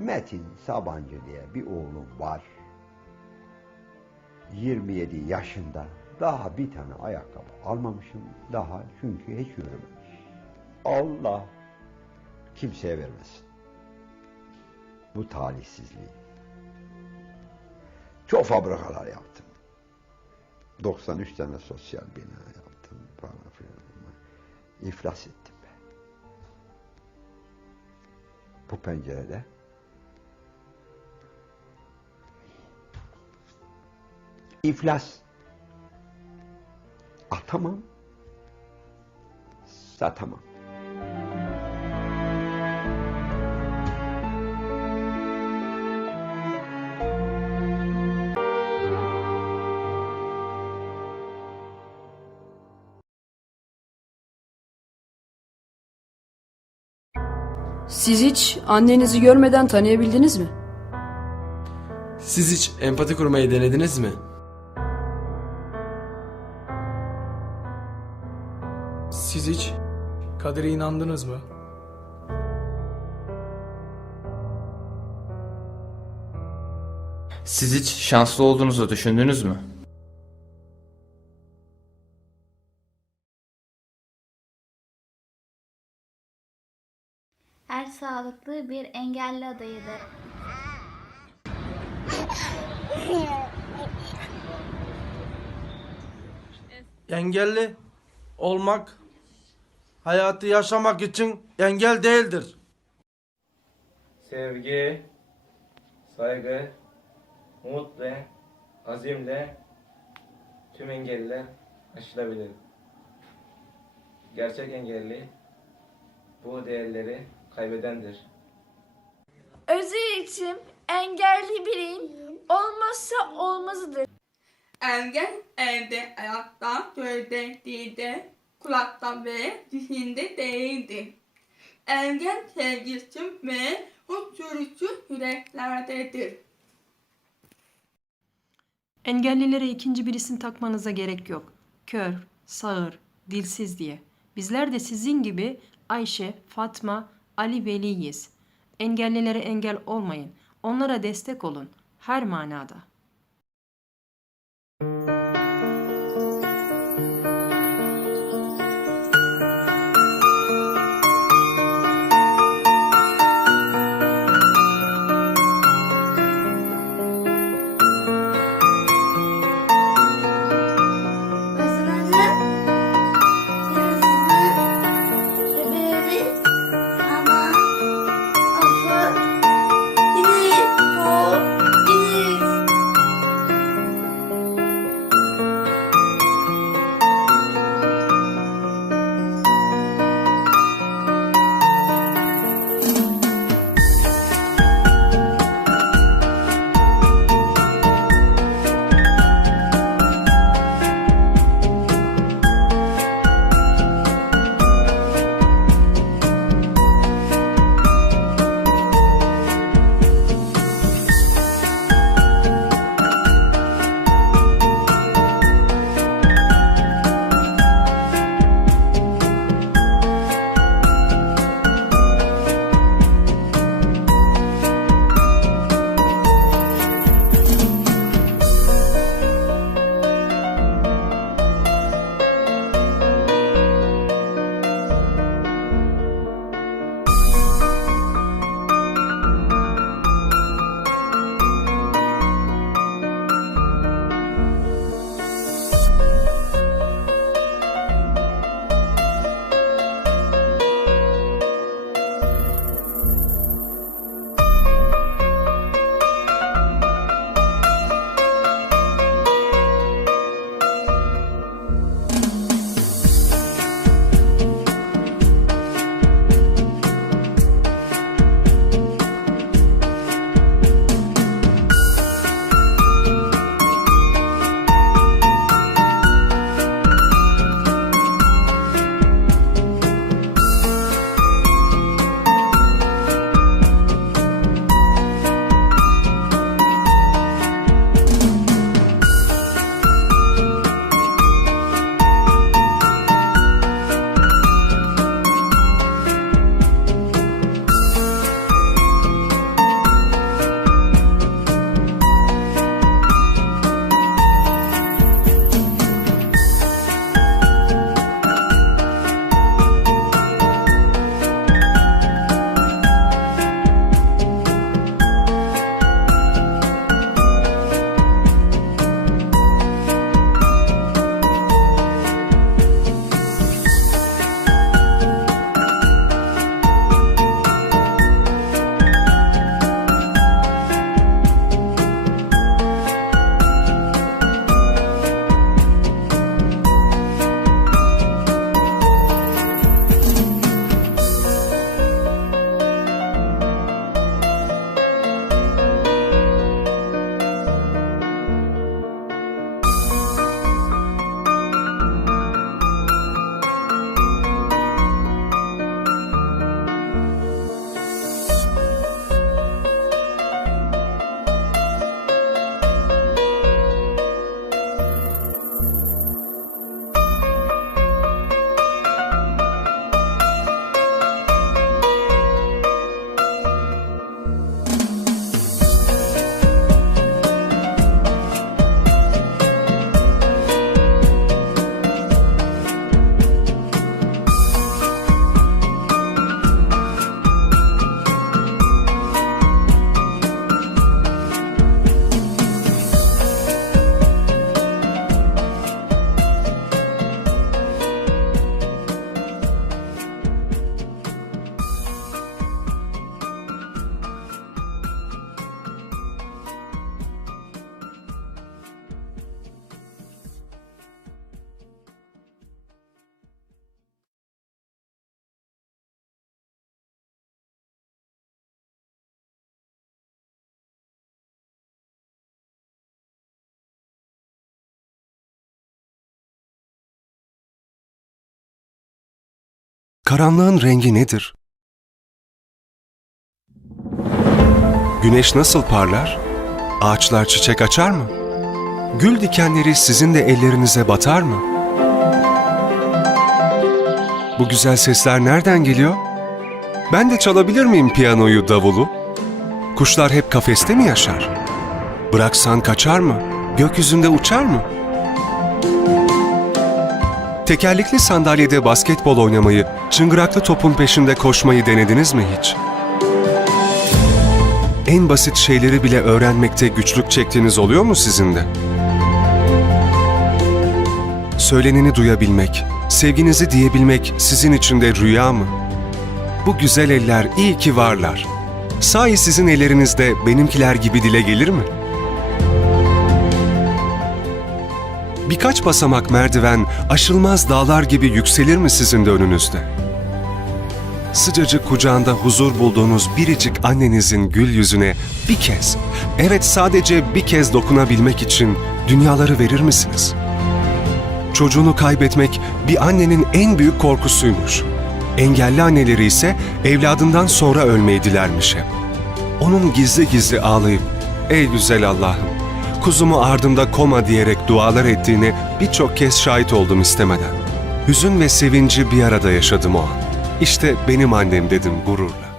Metin Sabancı diye bir oğlum var. 27 yaşında. Daha bir tane ayakkabı almamışım. Daha çünkü hiç yürümemiş. Allah kimseye vermesin. Bu talihsizliği. Çok fabrikalar yaptım. 93 tane sosyal bina yaptım falan filan. İflas ettim ben. Bu pencerede iflas. Atamam. Satamam. Siz hiç annenizi görmeden tanıyabildiniz mi? Siz hiç empati kurmayı denediniz mi? Siz hiç kadere inandınız mı? Siz hiç şanslı olduğunuzu düşündünüz mü? Her sağlıklı bir engelli adayıdır. Engelli olmak hayatı yaşamak için engel değildir. sevgi, saygı, umut ve azimle tüm engelliler aşılabilir. Gerçek engelli bu değerleri kaybedendir. Özel eğitim engelli bireyin olmazsa olmazıdır. Engel elde, ayakta, gözde, dilde, kulakta ve zihinde değildir. Engel sevgisi ve hoşgörüsü yüreklerdedir. Engellilere ikinci bir isim takmanıza gerek yok. Kör, sağır, dilsiz diye. Bizler de sizin gibi Ayşe, Fatma, Ali Veliyiz. Engellilere engel olmayın. Onlara destek olun. Her manada. Özlemci, Karanlığın rengi nedir? Güneş nasıl parlar? Ağaçlar çiçek açar mı? Gül dikenleri sizin de ellerinize batar mı? Bu güzel sesler nereden geliyor? Ben de çalabilir miyim piyanoyu, davulu? Kuşlar hep kafeste mi yaşar? Bıraksan kaçar mı? Gökyüzünde uçar mı? Tekerlekli sandalyede basketbol oynamayı, çıngıraklı topun peşinde koşmayı denediniz mi hiç? En basit şeyleri bile öğrenmekte güçlük çektiğiniz oluyor mu sizin de? Söyleneni duyabilmek, sevginizi diyebilmek sizin için de rüya mı? Bu güzel eller iyi ki varlar. Sahi sizin ellerinizde benimkiler gibi dile gelir mi? Birkaç basamak merdiven aşılmaz dağlar gibi yükselir mi sizin de önünüzde? Sıcacık kucağında huzur bulduğunuz biricik annenizin gül yüzüne bir kez, evet sadece bir kez dokunabilmek için dünyaları verir misiniz? Çocuğunu kaybetmek bir annenin en büyük korkusuymuş. Engelli anneleri ise evladından sonra ölmeyi dilermiş hep. Onun gizli gizli ağlayıp, ''Ey güzel Allah'ım, kuzumu ardımda koma diyerek dualar ettiğini birçok kez şahit oldum istemeden. Hüzün ve sevinci bir arada yaşadım o an. İşte benim annem dedim gururla.